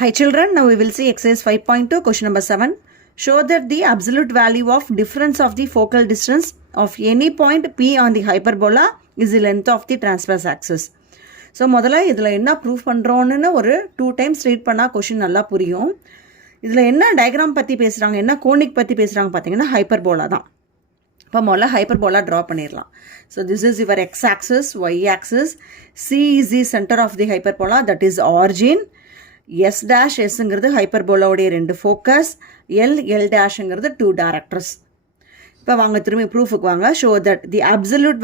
Hi children, now we will see exercise 5.2 question number 7. Show that the absolute value of difference of the focal distance of any point P on the hyperbola is the length of the transverse axis. So முதல்ல இதில் என்ன proof பண்ணுறோன்னு ஒரு 2 times read பண்ணால் question நல்லா புரியும். இதில் என்ன டயக்ராம் பற்றி பேசுகிறாங்க, என்ன கோனிக் பற்றி பேசுகிறாங்க பார்த்தீங்கன்னா ஹைப்பர்போலா தான். இப்போ முதல்ல ஹைப்பர்போலா ட்ரா பண்ணிடலாம். So this is your X axis, Y axis, C is the center of the hyperbola, that is origin. S dash எஸ்ங்கிறது ஹைப்பர்போலாவுடைய 2 ஃபோக்கஸ், எல் டேஷ்ங்கிறது 2 டைரக்டர்ஸ். இப்போ வாங்க திரும்பி ப்ரூஃபுக்கு வாங்க. ஷோ தட் தி அப்சல்யூட்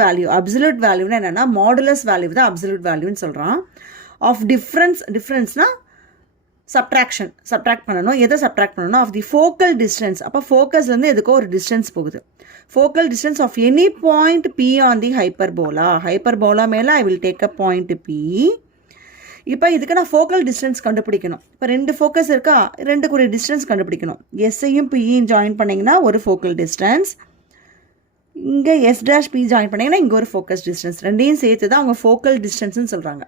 வேல்யூன்னு என்னென்னா மாடுலஸ் வேல்யூ தான் அப்சல்யூட் வேல்யூன்னு சொல்கிறான். ஆஃப் டிஃப்ரென்ஸ்னால் சப்ட்ராக்ட் பண்ணணும். எதை சப்ட்ராக்ட் பண்ணணும்? Of the focal distance. அப்போ ஃபோக்கஸ்லேருந்து எதுக்கோ ஒரு டிஸ்டன்ஸ் போகுது. Focal distance of any point P on the hyperbola மேலே I will take a point P. இப்போ இதுக்கு நான் ஃபோக்கல் டிஸ்டன்ஸ் கண்டுபிடிக்கணும். இப்போ 2 ஃபோக்கஸ் இருக்கா, 2க்கு ஒரு டிஸ்டன்ஸ் கண்டுபிடிக்கணும். எஸ்ஸையும் பியும் ஜாயின் பண்ணிங்கன்னா ஒரு ஃபோக்கல் டிஸ்டன்ஸ், இங்கே எஸ் டேஷ் பி ஜாயின் பண்ணிங்கன்னா இங்கே ஒரு ஃபோக்கஸ் டிஸ்டன்ஸ். ரெண்டையும் சேர்த்து தான் அவங்க ஃபோக்கல் டிஸ்டன்ஸ்னு சொல்கிறாங்க.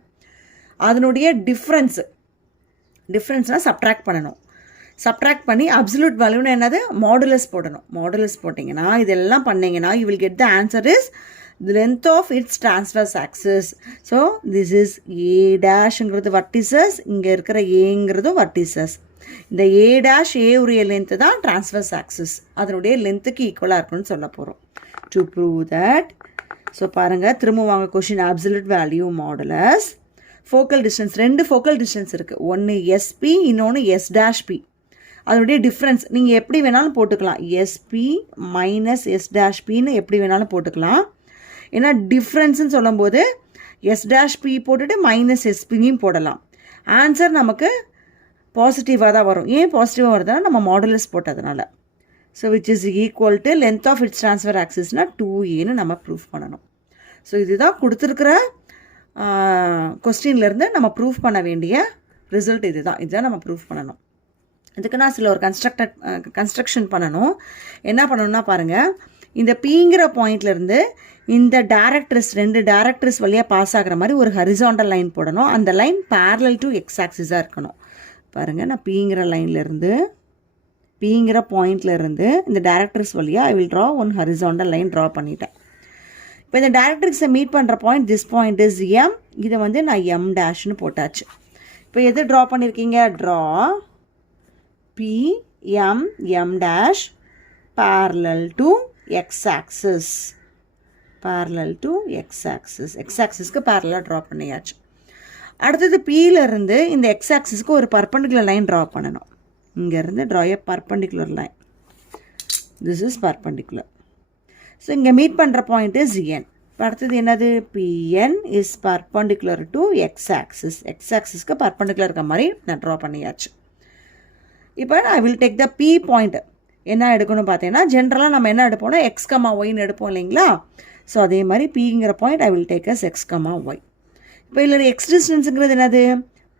அதனுடைய டிஃப்ரென்ஸ்னால் சப்ட்ராக்ட் பண்ணணும். சப்ட்ராக்ட் பண்ணி அப்சல்யூட் வேல்யூன்னு என்னது மாடுலஸ் போடணும். மாடுலஸ் போட்டிங்கன்னா இதெல்லாம் பண்ணிங்கன்னா you will get the answer is the length of its transverse axis. So this is A dashங்கிறது vertices, இங்கே இருக்கிற Aங்கிறது vertices. இந்த A dash A உரிய லென்த்து தான் transverse axis, அதனுடைய லென்த்துக்கு ஈக்குவலாக இருக்குன்னு சொல்ல போகிறோம். To prove that, ஸோ பாருங்கள் திரும்ப வாங்க question. absolute value modulus focal distance, 2 focal distance இருக்குது. ஒன்று SP, இன்னொன்று S dash P. அதனுடைய டிஃப்ரென்ஸ் நீங்கள் எப்படி வேணாலும் போட்டுக்கலாம். SP மைனஸ் S dash Pன்னு எப்படி வேணாலும் போட்டுக்கலாம். ஏன்னா டிஃப்ரென்ஸ்ன்னு சொல்லும்போது எஸ் டேஷ் பி போட்டுட்டு மைனஸ் எஸ்பியும் போடலாம். ஆன்சர் நமக்கு பாசிட்டிவாக தான் வரும். ஏன் பாசிட்டிவாக வருதுன்னா நம்ம மாடுலஸ் போட்டதுனால. So which is equal to length of its transverse ஆக்சிஸ்னால் 2A நம்ம ப்ரூஃப் பண்ணணும். ஸோ இதுதான் கொடுத்துருக்கிற கொஸ்டின்லேருந்து நம்ம ப்ரூஃப் பண்ண வேண்டிய ரிசல்ட். இதுதான் நம்ம ப்ரூஃப் பண்ணணும். இதுக்கு நான் சில ஒரு கன்ஸ்ட்ரக்ஷன் பண்ணணும். என்ன பண்ணணும்னா பாருங்கள், இந்த பிங்கிற பாயிண்ட்லேருந்து இந்த டேரக்டர்ஸ் 2 டேரக்டர்ஸ் வழியாக பாஸ் ஆகிற மாதிரி ஒரு ஹரிசாண்டல் லைன் போடணும். அந்த லைன் பேரலல் டு எக்ஸ் ஆக்சிஸாக இருக்கணும். பாருங்கள், நான் பிங்கிற பாயிண்ட்லேருந்து இந்த டேரக்டர்ஸ் வழியாக I will draw one horizontal line draw பண்ணிட்டேன். இப்போ இந்த டேரக்டர்ஸை மீட் பண்ணுற point this point is M. இதை வந்து நான் எம் டேஷ்னு போட்டாச்சு. இப்போ எது ட்ரா பண்ணியிருக்கீங்க? Draw P M dash parallel to x-axis. x-axisக்கு parallel ட்ரா பண்ணியாச்சு. அடுத்தது Pயிலிருந்து இந்த x-axisக்கு ஒரு பர்பண்டிகுலர் லைன் ட்ரா பண்ணணும். இங்கேருந்து draw a perpendicular line. This is perpendicular. So இங்கே மீட் பண்ணுற பாயிண்ட் இஸ் என். இப்போ அடுத்தது என்னது? Pn is perpendicular to x-axis. x-axisக்கு பர்பண்டிகுலர் இருக்க மாதிரி நான் ட்ரா பண்ணியாச்சு. இப்போ I will take the P point. என்ன எடுக்கணும் பார்த்தீங்கன்னா ஜென்ரலாக நம்ம என்ன எடுப்போம்னா எக்ஸ் கமா ஒய்ன்னு எடுப்போம் இல்லைங்களா? ஸோ அதே மாதிரி பிங்கிற point I will take as X comma Y. இப்போ இதில் எக்ஸ் டிஸ்டன்ஸுங்கிறது என்னது?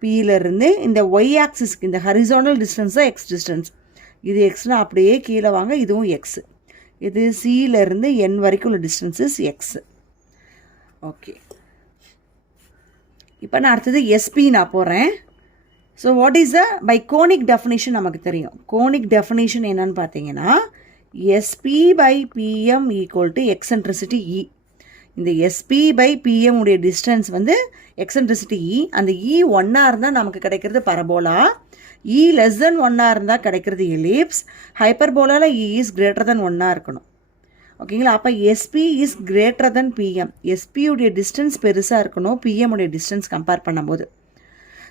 பியிலேருந்து இந்த ஒய் ஆக்சிஸ்க்கு இந்த ஹரிசாண்டல் டிஸ்டன்ஸ் தான் எக்ஸ் டிஸ்டன்ஸ். இது எக்ஸ்னால் அப்படியே கீழே வாங்க, இதுவும் எக்ஸு. இது சியிலேருந்து என் வரைக்கும் உள்ள டிஸ்டன்ஸஸ் எக்ஸு. ஓகே, இப்போ நான் அடுத்தது எஸ்பி நான் போடுறேன். So what is by conic definition நமக்கு தெரியும். கோனிக் டெஃபினேஷன் என்னன்னு பார்த்தீங்கன்னா SP by PM equal to eccentricity E. இந்த எஸ்பி பை பிஎம் உடைய டிஸ்டன்ஸ் வந்து எக்ஸென்ட்ரிசிட்டி இ. அந்த இ 1 இருந்தால் நமக்கு கிடைக்கிறது பரபோலா. இ லெஸ் தென் 1 இருந்தால் கிடைக்கிறது எலிப்ஸ். ஹைப்பர்போலாவில் இ இஸ் கிரேட்டர் தென் 1 இருக்கணும். ஓகேங்களா? அப்போ SP is greater than PM. எஸ்பியுடைய டிஸ்டன்ஸ் பெருசாக இருக்கணும் பிஎம் உடைய டிஸ்டன்ஸ் கம்பேர் பண்ணும்போது.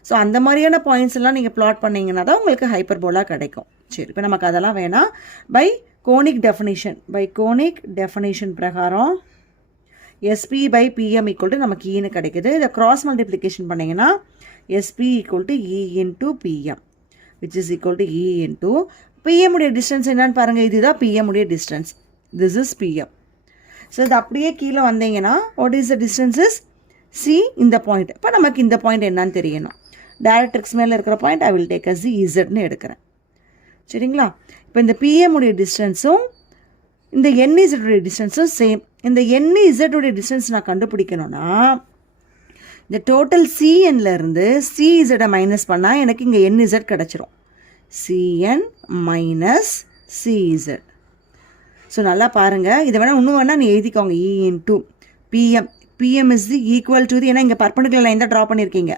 ஸோ அந்த மாதிரியான பாயிண்ட்ஸ் எல்லாம் நீங்கள் பிளாட் பண்ணிங்கன்னா தான் உங்களுக்கு ஹைப்பர்போலா கிடைக்கும். சரி, இப்போ நமக்கு அதெல்லாம் வேணாம். பை கோனிக் டெஃபினேஷன் பிரகாரம் SP by PM equal to நமக்கு ஈன்னு கிடைக்குது. இதை கிராஸ் மல்டிப்ளிகேஷன் பண்ணிங்கன்னா SP equal to e into PM which is equal to e into PM உடைய டிஸ்டன்ஸ் என்னன்னு பாருங்கள். இதுதான் பிஎம் உடைய distance. This is PM. So இது அப்படியே கீழே வந்தீங்கன்னா what is the distance is C, இந்த பாயிண்ட். இப்போ நமக்கு இந்த பாயிண்ட் என்னன்னு தெரியணும். டைரக்ட்ரிக்ஸ் மேலே இருக்கிற point I will take as இசட்னு எடுக்கிறேன். சரிங்களா? இப்போ இந்த பிஎம் உடைய டிஸ்டன்ஸும் இந்த என்இசட் உடைய டிஸ்டன்ஸும் சேம். இந்த என்இசட் உடைய டிஸ்டன்ஸ் நான் கண்டுபிடிக்கணும்னா இந்த டோட்டல் சிஎன்லேருந்து சிஇசட்டை மைனஸ் பண்ணால் எனக்கு இங்கே என்இசட் கிடச்சிரும். CN minus CZ. ஸோ நல்லா பாருங்கள், இதை வேணால் இன்னும் வேணால் நீ எழுதிக்கோங்க. E into PM. PM is the equal to the, ஏன்னா இங்கே பர்பண்டிகுலர் லைன் தான் ட்ரா பண்ணியிருக்கீங்க.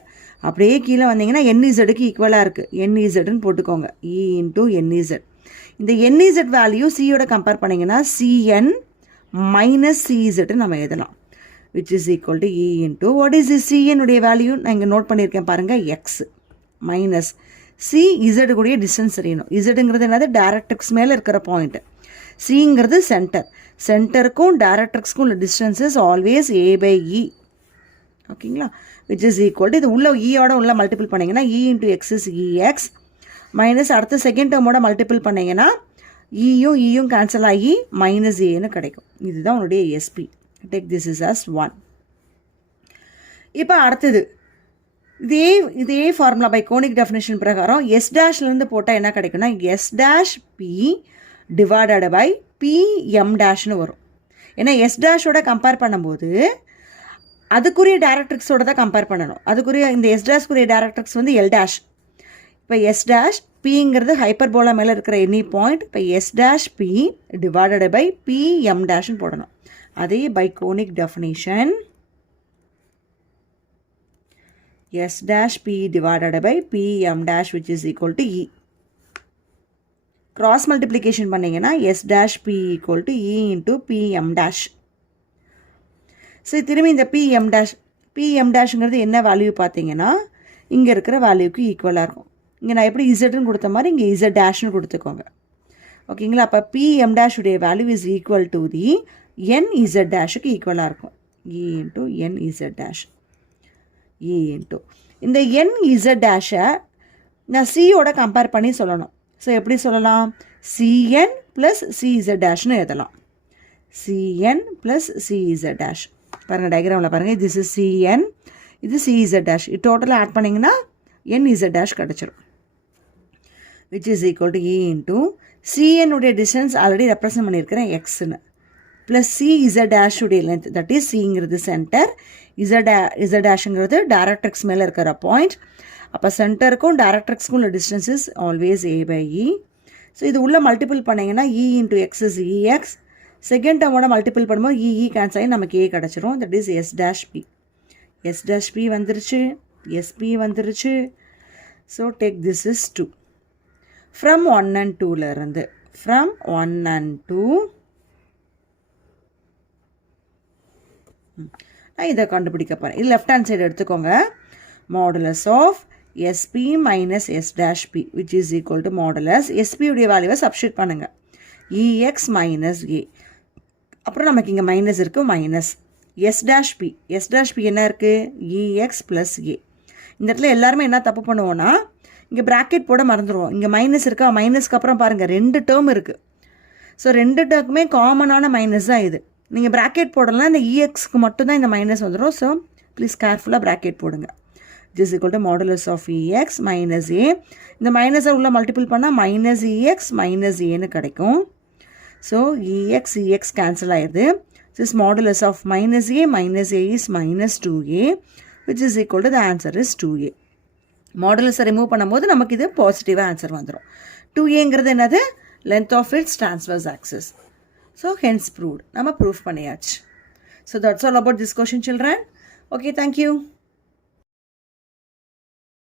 அப்படியே கீழே வந்தீங்கன்னா என்இசட்டுக்கு ஈக்குவலாக இருக்குது, என்இசட்னு போட்டுக்கோங்க. இ இன்டூ என்இசட். இந்த என்இசட் வேல்யூ சியோட கம்பேர் பண்ணிங்கன்னா சிஎன் மைனஸ் சிஇசட்னு நம்ம எழுதலாம். which is equal to E into, what is the CN உடைய வேல்யூ நான் இங்கே நோட் பண்ணியிருக்கேன் பாருங்கள், எக்ஸ் மைனஸ் சி இசட் கூடிய டிஸ்டன்ஸ் தெரியணும். இசட்டுங்கிறது என்னது, டைரக்ட்ரிக்ஸ் மேலே இருக்கிற பாயிண்ட். சிங்கிறது சென்டர். சென்டருக்கும் டைரக்ட்ரிக்ஸ்க்கும் உள்ள distance is always A by E. ஓகேங்களா? விச் இஸ் ஈக்குவல் டு, இது உள்ள ஈயோட உள்ள மல்டிபிள் பண்ணிங்கன்னா இ into X is E X minus அடுத்த செகண்ட் டேர்மோட மல்டிபிள் பண்ணிங்கன்னா இயும் கேன்சல் ஆகி மைனஸ் ஏன்னு கிடைக்கும். இதுதான் உன்னுடைய எஸ்பி. Take this is as 1. இப்போ அடுத்தது இதே ஃபார்முலா பை கோனிக் டெஃபினேஷன் பிரகாரம் எஸ் டேஷ்லேருந்து போட்டால் என்ன கிடைக்கும்னா S dash P divided by P M டேஷ்னு வரும். ஏன்னா எஸ் டேஷோட கம்பேர் பண்ணும்போது அதுக்குரிய டைரக்ட்ரிக்ஸோட தான் கம்பேர் பண்ணணும். அதுக்குரிய இந்த எஸ் டேஷ்க்குரிய டைரக்ட்ரிக்ஸ் வந்து எல் டேஷ். இப்போ எஸ் டேஷ் பிங்கிறது ஹைப்பர்போலா மேலே இருக்கிற எனி பாயிண்ட். இப்போ S dash P divided by P M டேஷ்னு போடணும். அதே by conic definition S dash P divided by P M dash which is equal to e. Cross multiplication பண்ணிங்கன்னா S dash P equal to e into P M dash. So திரும்பி இந்த B M டேஷ்ங்கிறது என்ன value பார்த்தீங்கன்னா இங்கே இருக்கிற வேல்யூக்கு ஈக்குவலாக இருக்கும். இங்கே நான் எப்படி இசட்னு கொடுத்த மாதிரி இங்கே இசட் டேஷ்னு கொடுத்துக்கோங்க. ஓகேங்களா? அப்போ பி எம் டேஷ் உடைய value is equal to the N Z டேஷுக்கு ஈக்குவலாக இருக்கும். E into N Z dash. E into இந்த என் இசட் டேஷை நான் சியோட கம்பேர் பண்ணி சொல்லணும். ஸோ எப்படி சொல்லலாம்? சிஎன் ப்ளஸ் சிஇசட் டேஷ்னு எழுதலாம். CN plus CZ dash. பாருங்கள் டயக்ராமில் பாருங்கள், திஸ் இஸ் சிஎன், இது சிஇசட் டேஷ். இது டோட்டலாக ஆட் பண்ணிங்கன்னா என் இசட் டேஷ் கிடச்சிரும். Which is equal to e into சிஎன்னுடைய டிஸ்டன்ஸ் ஆல்ரெடி ரெப்ரசன்ட் பண்ணியிருக்கிறேன் எக்ஸ்ன்னு, ப்ளஸ் சி இசட் டேஷ் உடைய லென்த், தட் இஸ் சிங்கிறது சென்டர், இசட் டேஷுங்கிறது டைரக்ட்ரிக்ஸ் மேலே இருக்கிற பாயிண்ட். அப்போ சென்டருக்கும் டைரக்ட்ரிக்ஸ்க்கும் உள்ள distance is always A by e. So இது உள்ள மல்டிபிள் பண்ணிங்கன்னா இ into X is e x. Second டேர்மோட மல்டிபிள் பண்ணும்போது இஇ கேன்சல் ஆகி நமக்கு ஏ கிடச்சிரும். That is S dash P. S dash P வந்துருச்சு, எஸ்பி வந்துருச்சு. So take this is 2 from 1 and 2ல இருந்து, ஃப்ரம் 1 and 2 நான் இதை கண்டுபிடிக்க போகிறேன். இது லெஃப்ட் ஹேண்ட் சைடு எடுத்துக்கோங்க. Modulus of SP minus S dash P which is equal to modulus SP உடைய வேல்யூவை சப்ஸ்டியூட் பண்ணுங்கள். E x minus a. அப்புறம் நமக்கு இங்கே மைனஸ் இருக்குது, minus S dash P. S dash P என்ன இருக்குது? E x plus a. இந்த இடத்துல எல்லாருமே என்ன தப்பு பண்ணுவோன்னா இங்கே ப்ராக்கெட் போட மறந்துடுவோம். இங்கே மைனஸ் இருக்கா, மைனஸ்க்கு அப்புறம் பாருங்கள் 2 டேர்ம் இருக்குது. ஸோ 2 டேர்க்குமே காமனான மைனஸ் தான் இது. நீங்கள் ப்ராக்கெட் போடலாம், இந்த இஎக்ஸ்க்கு மட்டும்தான் இந்த மைனஸ் வந்துடும். ஸோ ப்ளீஸ் கேர்ஃபுல்லாக ப்ராக்கெட் போடுங்க. Is equal to modulus of e x minus a. இந்த மைனஸை உள்ள மல்டிபிள் பண்ணால் மைனஸ் இஎக்ஸ் மைனஸ் ஏன்னு கிடைக்கும். ஸோ இஎக்ஸ் கேன்சல் ஆயிடுது. This modulus of minus a is minus 2a which is equal to the answer is 2a. மாடுலஸை remove பண்ணும்போது நமக்கு இது பாசிட்டிவாக ஆன்சர் வந்துடும். 2aங்கிறது என்னது? Length of it's transverse axis. So hence proved. நம்ம ப்ரூஃப் பண்ணியாச்சு. So that's all about this question children. Okay, thank you.